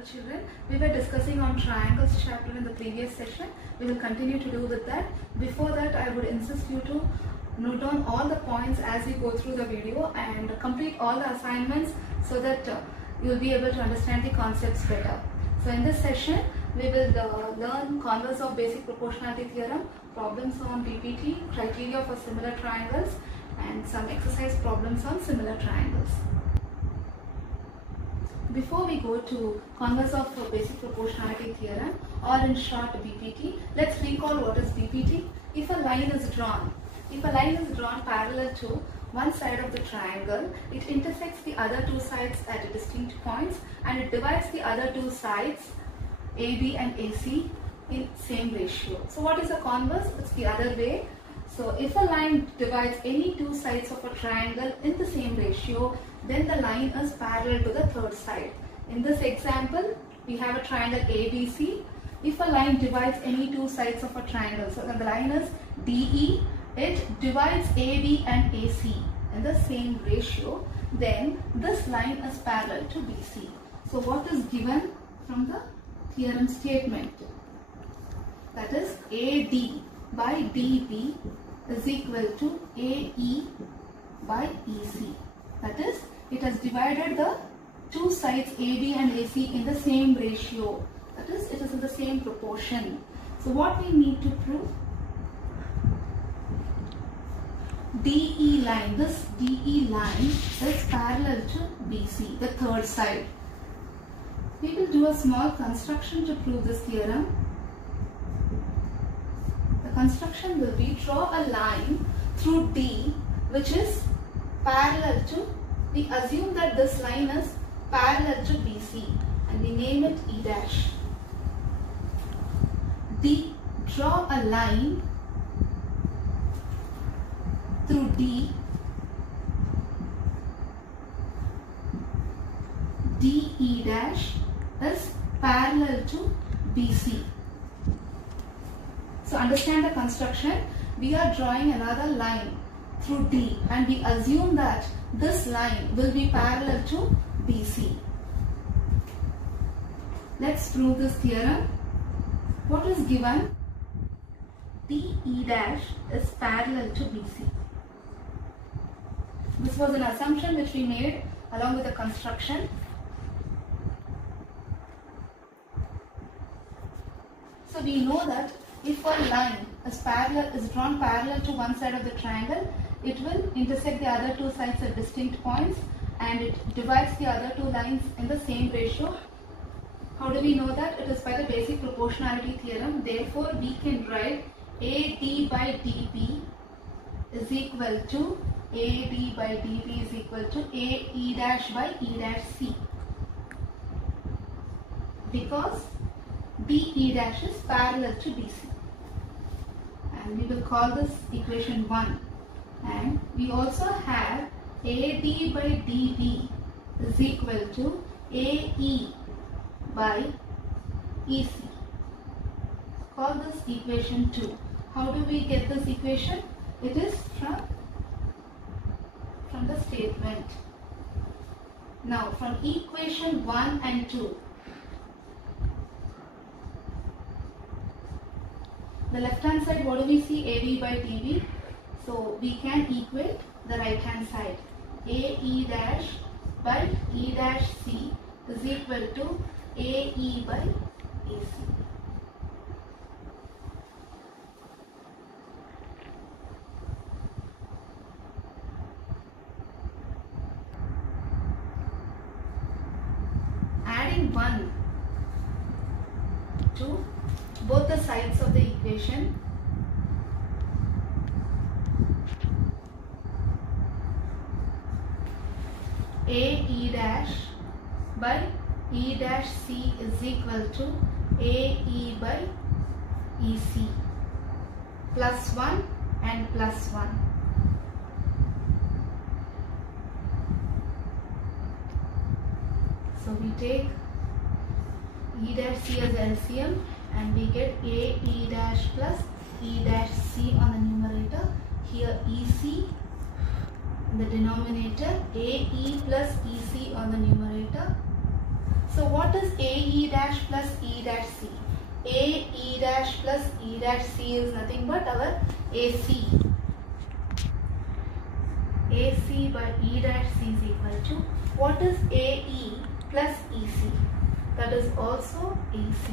Hello children, we were discussing on triangles chapter in the previous session. We will continue to do with that. Before that, I would insist you to note down all the points as we go through the video and complete all the assignments so that you will be able to understand the concepts better. So in this session, we will learn converse of basic proportionality theorem, problems on PPT, criteria for similar triangles, and some exercise problems on similar triangles. Before we go to converse of basic proportionality theorem, or in short BPT, let's recall what is BPT. If a line is drawn parallel to one side of the triangle, it intersects the other two sides at distinct points and it divides the other two sides AB and AC in same ratio. So what is a converse? It's the other way. So if a line divides any two sides of a triangle in the same ratio, then the line is parallel to the third side. In this example, we have a triangle ABC. If a line divides any two sides of a triangle, so the line is DE, it divides AB and AC in the same ratio, then this line is parallel to BC. So what is given from the theorem statement? That is AD by DB is equal to AE by EC. That is, it has divided the two sides AB and AC in the same ratio. That is, it is in the same proportion. So what we need to prove? DE line, this DE line is parallel to BC, the third side. We will do a small construction to prove this theorem. The construction will be draw a line through D which is parallel to, we assume that this line is parallel to BC and we name it E dash. D, draw a line through D, DE dash is parallel to BC. So understand the construction. We are drawing another line through D and we assume that this line will be parallel to BC. Let's prove this theorem. What is given? DE dash is parallel to BC. This was an assumption which we made along with the construction. So we know that if a line is drawn parallel to one side of the triangle, it will intersect the other two sides at distinct points and it divides the other two lines in the same ratio. How do we know that? It is by the basic proportionality theorem. Therefore, we can write AD by DB is equal to AD by DB is equal to AE dash by E dash C, because DE dash is parallel to BC. And we will call this equation 1. And we also have AD by DB is equal to AE by EC. Call this equation 2. How do we get this equation? It is from the statement. Now from equation 1 and 2, the left hand side, what do we see? AD by DB. So we can equate the right hand side. AE dash by E dash C is equal to AE by AC. Adding 1 to both the sides of the equation, AE dash by E dash C is equal to AE by EC, plus 1 and plus 1. So we take E dash C as LCM and we get AE dash plus E dash C on the numerator. Here EC in the denominator, AE plus EC on the numerator. So So what is AE dash plus E dash C? AE dash plus E dash C is nothing but our AC. AC by E dash C is equal to, what is AE plus EC? That is also AC.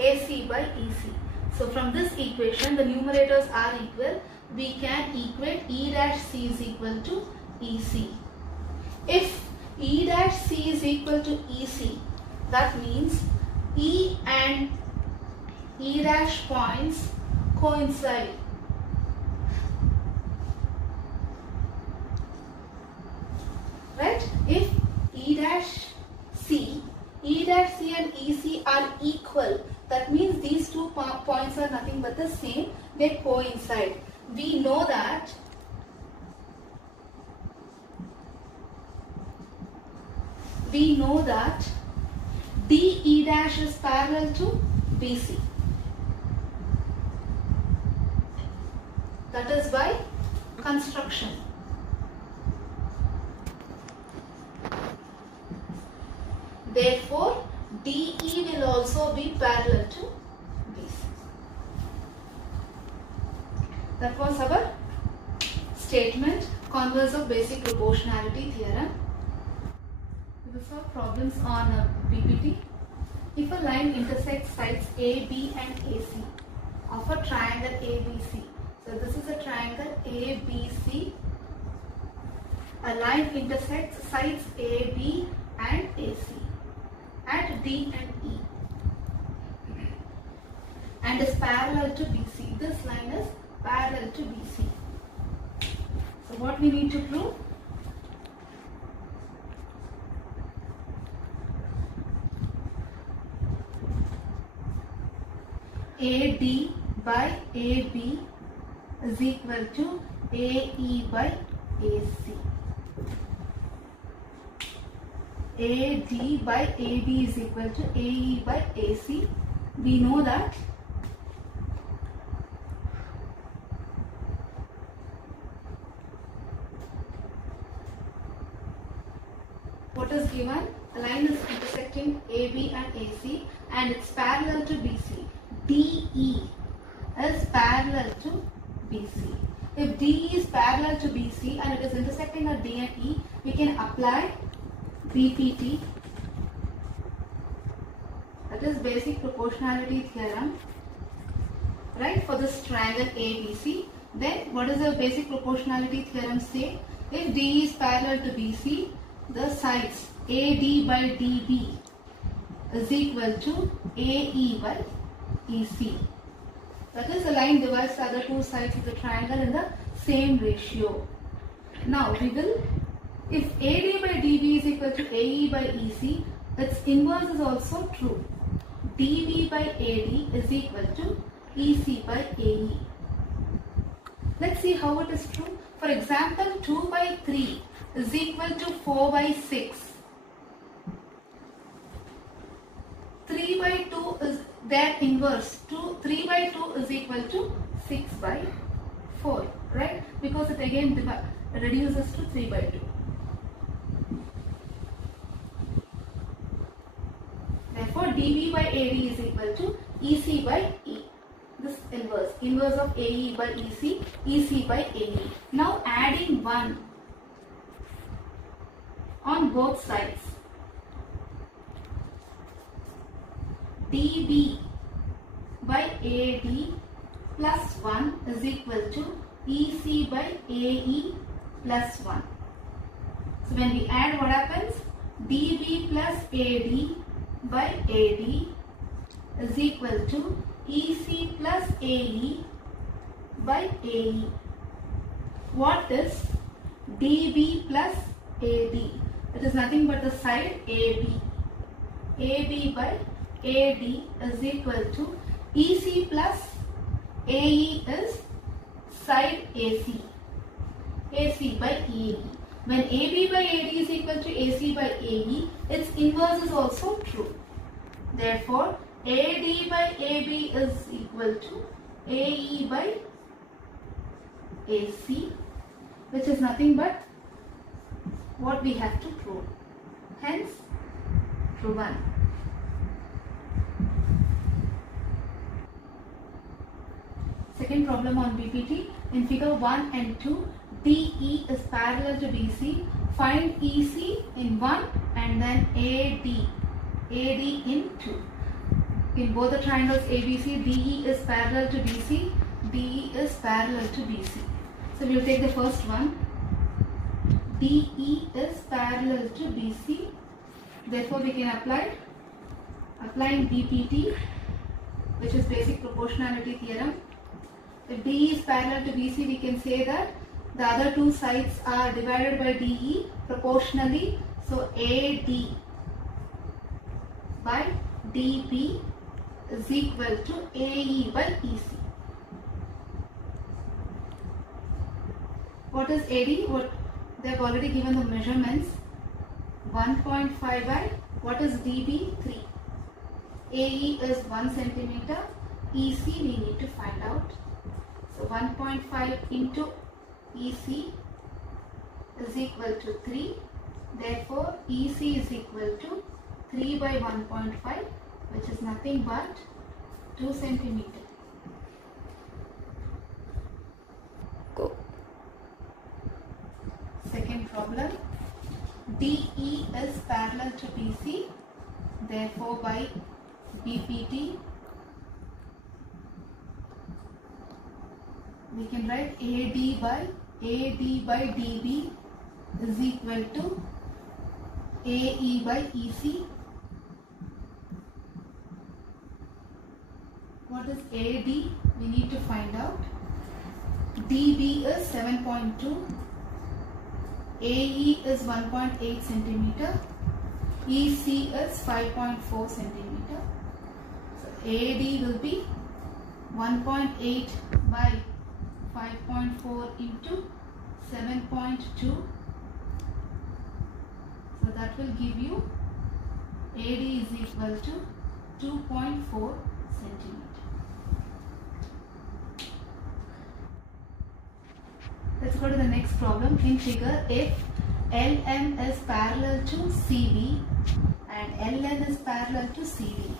AC by EC. So from this equation, the numerators are equal. We can equate E dash C is equal to EC. If E dash C is equal to EC, that means E and E dash points coincide. Right? If E dash C and EC are equal, that means these two points are nothing but the same, they coincide. We know that DE dash is parallel to BC. That is by construction. Therefore, DE will also be parallel to BC. That was our statement, converse of basic proportionality theorem. We will solve problems on PPT. If a line intersects sides AB and AC of a triangle ABC. So this is a triangle ABC. A line intersects sides AB and AC at D and E and is parallel to BC. This line is parallel to BC. So what we need to prove? AD by AB is equal to AE by AC. AD by AB is equal to AE by AC. We know that what is given? A line is intersecting AB and AC and it's parallel to BC. DE is parallel to BC. If DE is parallel to BC and it is intersecting at D and E, we can apply BPT, that is basic proportionality theorem, right, for this triangle ABC. Then what does the basic proportionality theorem say? If DE is parallel to BC, the sides AD by DB is equal to AE by EC. That is, the line divides the other two sides of the triangle in the same ratio. Now we will, if AD by DB is equal to AE by EC, its inverse is also true. DB by AD is equal to EC by AE. Let's see how it is true. For example, 2 by 3 is equal to 4 by 6. 3 by 2 is their inverse. 3 by 2 is equal to 6 by 4, right? Because it again reduces to 3 by 2. Therefore, DB by AD is equal to EC by E. This inverse of AE by EC, EC by AE. Now adding 1 on both sides. DB by AD plus 1 is equal to EC by AE plus 1. So when we add, what happens? DB plus AD by AD is equal to EC plus AE by AE. What is DB plus AD? It is nothing but the side AB. AB by AD is equal to EC plus AE is side AC. AC by AE. When AB by AD is equal to AC by AE, its inverse is also true. Therefore, AD by AB is equal to AE by AC, which is nothing but what we have to prove. Hence, proven. Second problem on BPT. In figure 1 and 2, DE is parallel to BC. Find EC in 1 and then AD in 2. In both the triangles ABC, DE is parallel to DC. DE is parallel to BC. So we will take the first one. DE is parallel to BC. Therefore, we can applying BPT, which is basic proportionality theorem. If DE is parallel to BC, we can say that the other two sides are divided by DE proportionally. So AD by DB is equal to AE by EC. What is AD? What they have already given the measurements. 1.5 by what is DB? 3. AE is 1 centimeter. EC we need to find out. So 1.5 into EC is equal to 3. Therefore, EC is equal to 3 by 1.5, which is nothing but 2 centimeter. Go. Second problem. DE is parallel to BC. Therefore, by BPT, we can write AD by DB is equal to AE by EC. What is AD? We need to find out. DB is 7.2. AE is 1.8 centimeter. EC is 5.4 centimeter. So AD will be 1.8 by 5.4 into 7.2. So that will give you AD is equal to 2.4 centimeter. Let's go to the next problem. In figure, if LM is parallel to CB and LN is parallel to CD.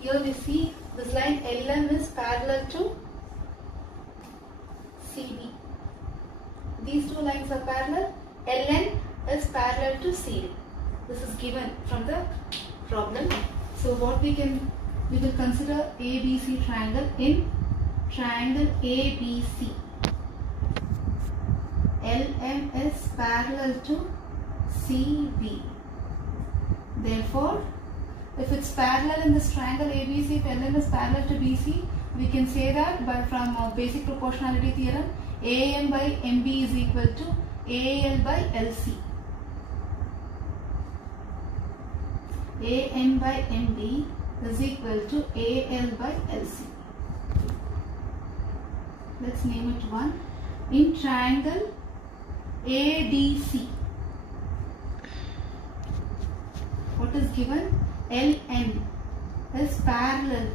Here we see this line LM is parallel to CB. These two lines are parallel. LN is parallel to CD. This is given from the problem. So what we will consider ABC triangle. In triangle ABC, LM is parallel to CB. Therefore, if it's parallel in this triangle ABC, if LM is parallel to BC, we can say that from basic proportionality theorem, AM by MB is equal to AL by LC. AM by MB is equal to AL by LC. Let's name it 1. In triangle ADC, what is given? LN is parallel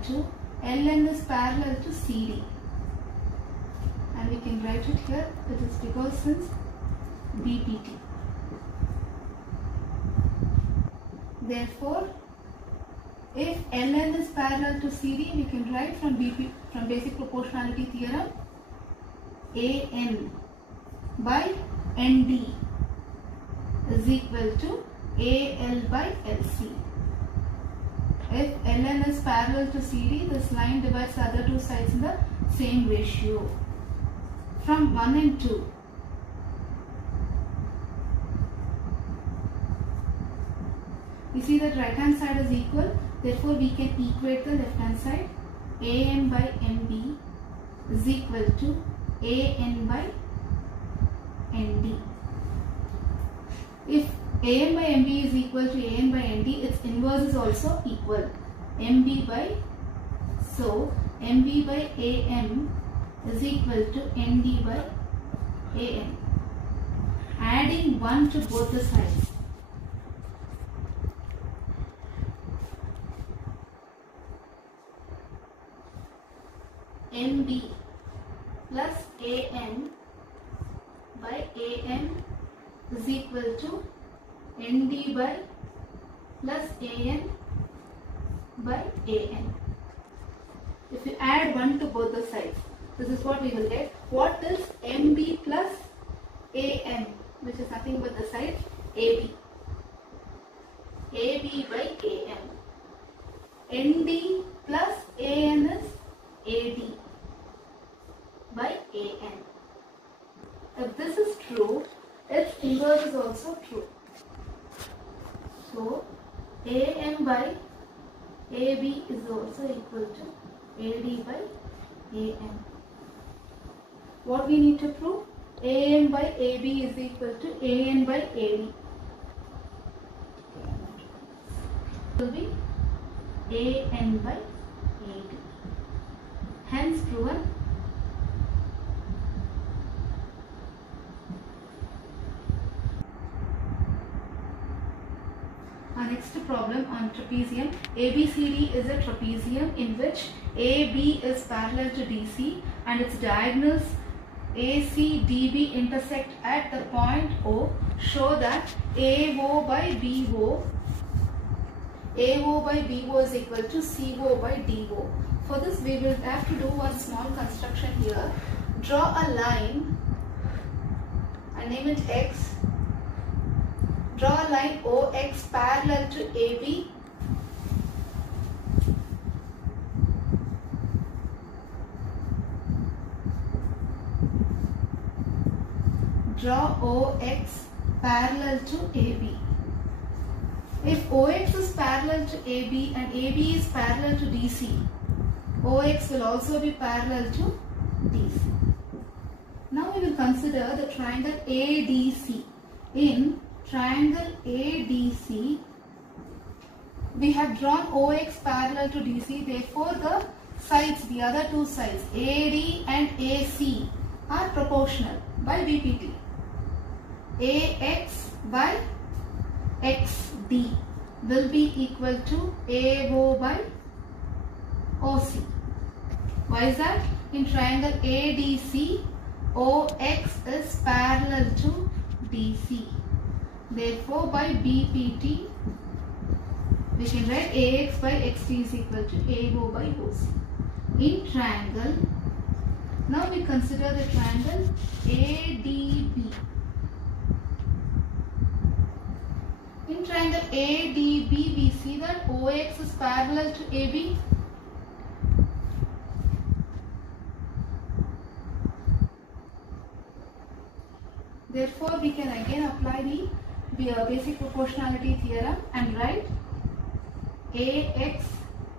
to CD, and we can write it here. It is because since BPT. Therefore, if LN is parallel to CD, we can write from basic proportionality theorem, AN by ND is equal to AL by LC. If LN is parallel to CD, this line divides the other two sides in the same ratio. From 1 and 2, we see that right hand side is equal. Therefore, we can equate the left hand side. AM by MB is equal to AN by ND. If AM by MB is equal to AN by ND, its inverse is also equal. MB by, so MB by AM is equal to ND by AN. Adding 1 to both the sides. MB plus AN by AM is equal to ND by plus AN by AN. If you add 1 to both the sides, this is what we will get. What is MB plus AM, which is nothing but the side AB. AB by AM. ND plus AN is AD by AN. If this is true, its inverse is also true. So, AM by AB is also equal to AD by AM. What we need to prove? AM by AB is equal to AN by AD. Will be AN by AD. Hence proven. Our next problem on trapezium. ABCD is a trapezium in which AB is parallel to DC and its diagonals AC, DB intersect at the point O. Show that AO by BO is equal to CO by DO. For this we will have to do one small construction here. Draw a line and name it X. Draw a line OX parallel to AB. Draw OX parallel to AB. If OX is parallel to AB and AB is parallel to DC, OX will also be parallel to DC. Now we will consider the triangle ADC. In triangle ADC, we have drawn OX parallel to DC, therefore the sides, the other two sides, AD and AC are proportional by BPT. AX by XD will be equal to AO by OC. Why is that? In triangle ADC, OX is parallel to DC. Therefore, by BPT, we can write AX by XD is equal to AO by OC. In triangle, now we consider the triangle ADB. In triangle ADB, we see that OX is parallel to AB. Therefore, we can again apply the basic proportionality theorem and write AX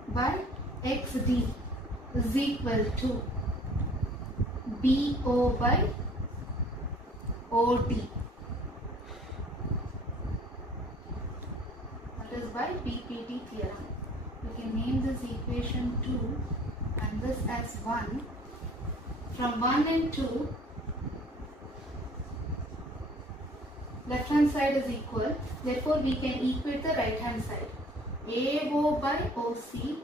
by XD is equal to BO by OD. That is by BPT theorem. We can name this equation 2 and this as 1. From 1 and 2, left hand side is equal, therefore we can equate the right hand side. AO by OC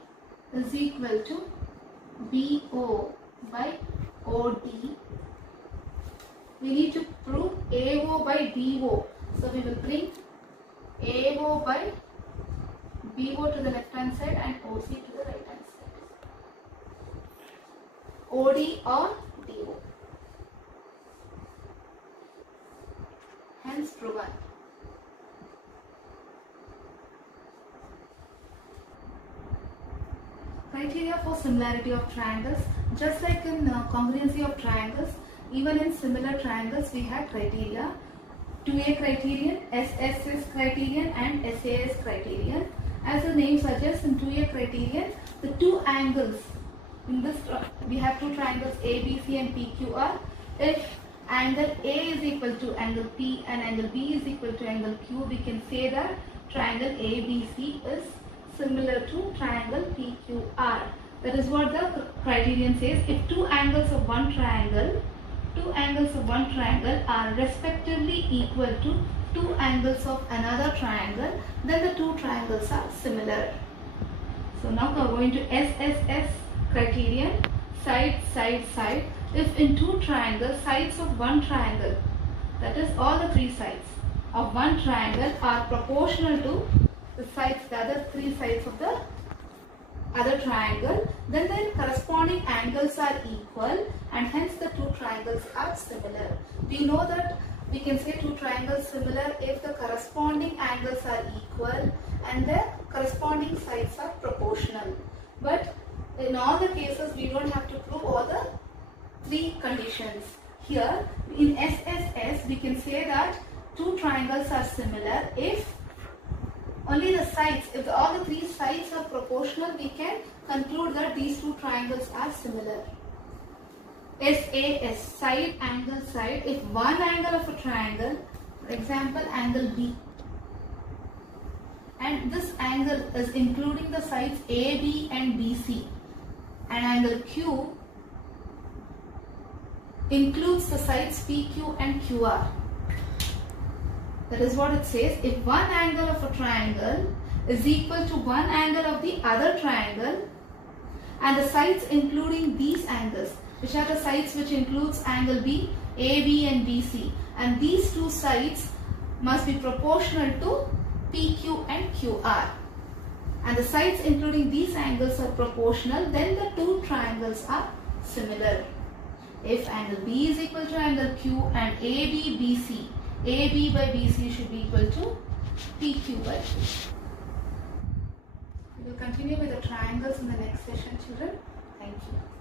is equal to BO by OD. We need to prove AO by BO. So we will bring AO by BO to the left hand side and OC to the right hand side. OD or DO. Hence proven. Criteria for similarity of triangles. Just like in congruency of triangles, even in similar triangles we have criteria. 2A criterion, SSS criterion and SAS criterion. As the name suggests, in 2A criterion, the two angles in this we have two triangles ABC and PQR. If angle A is equal to angle P and angle B is equal to angle Q, we can say that triangle ABC is similar to triangle PQR. That is what the criterion says. If two angles of one triangle are respectively equal to two angles of another triangle, then the two triangles are similar. So now we are going to SSS criterion, side, side, side. If in two triangles, sides of one triangle, that is all the three sides, of one triangle are proportional to the sides, the other three sides of the other triangle, then their corresponding angles are equal and hence the two triangles are similar. Do you know that we can say two triangles similar if the corresponding angles are equal and the corresponding sides are proportional. But in all the cases we don't have to prove all the three conditions. Here in SSS we can say that two triangles are similar if only the sides, if all the three sides are proportional, we can conclude that these two triangles are similar. SAS, side, angle, side. If one angle of a triangle, for example angle B, and this angle is including the sides AB and BC, and angle Q includes the sides PQ and QR. That is what it says. If one angle of a triangle is equal to one angle of the other triangle and the sides including these angles, which are the sides which includes angle B, AB and BC, and these two sides must be proportional to PQ and QR, and the sides including these angles are proportional, then the two triangles are similar. If angle B is equal to angle Q and AB, BC, AB by BC should be equal to PQ by Q. We will continue with the triangles in the next session, children. Thank you.